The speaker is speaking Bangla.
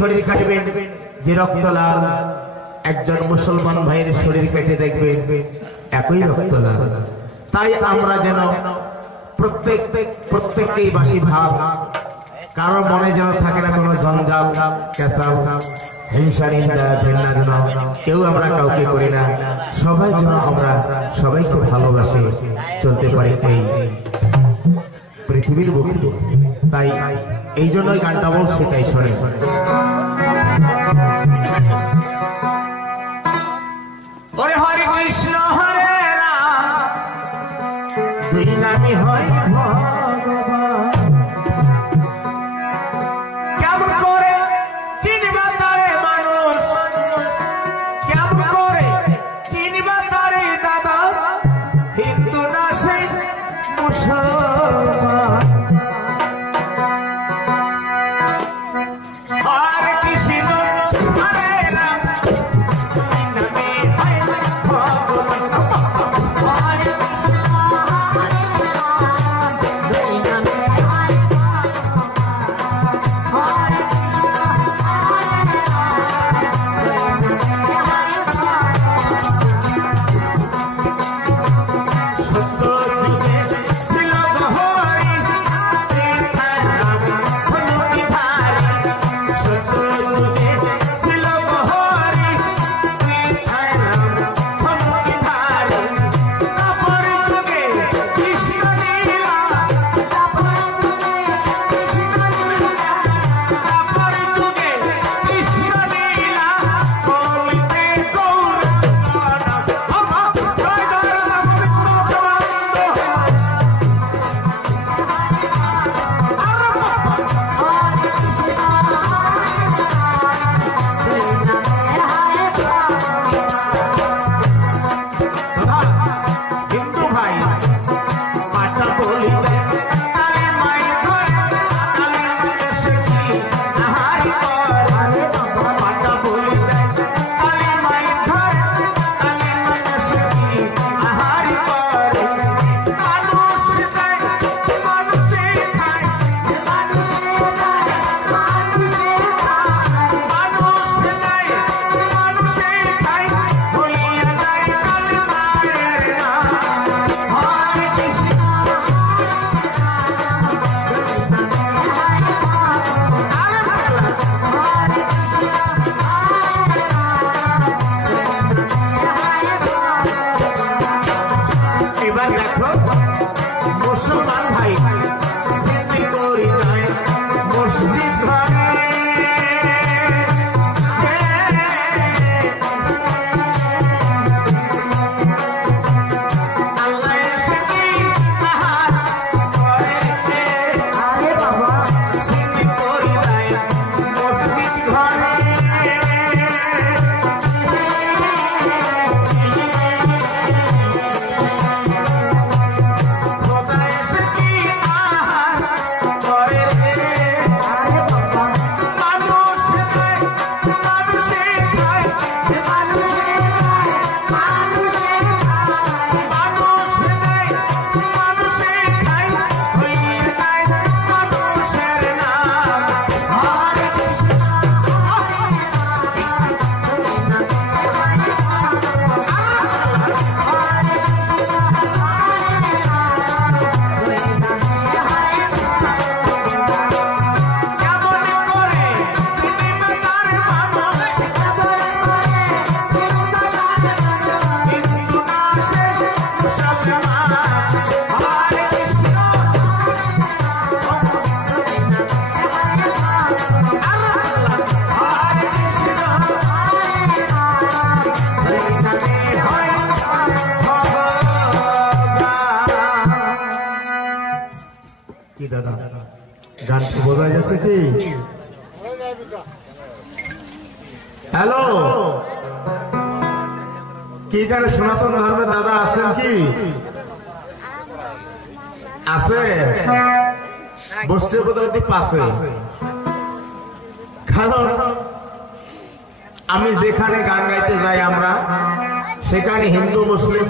শরীর কাটবেন যে রক্ত লাল, একজন মুসলমান ভাইয়ের শরীর কেটে দেখবেন একই রক্ত লাল। তাই আমরা যেন প্রত্যেককেই বাসি ভাব, কারোর মনে যেন থাকে না কোনো জঞ্জাল ক্যাসাল হিংসা নিন্দা ঘৃণা, যেন কেউ আমরা কাউকে করি না। সবাই যেন আমরা সবাইকে ভালোবাসে চলতে পারি এই পৃথিবীর বুকে। তাই এই জন্যই গানটা বলছে, তাই শোনে। ওরে হরে কৃষ্ণ হরে রাম, দুই নামই হয় ভগবান। কেমন করে চিনবা তারে মানুষ, কেমন করে চিনবা তারে দাদা, হিন্দু না সেই মুসলমান। কি দাদা গান কি বোঝা গেছে কি? হ্যালো, কি এখানে সনাতন ধর্মের দাদা আছেন কি? আছে, বসছে বোধহয় পাশে। কারণ আমি যেখানে গান গাইতে যাই আমরা সেখানে হিন্দু মুসলিম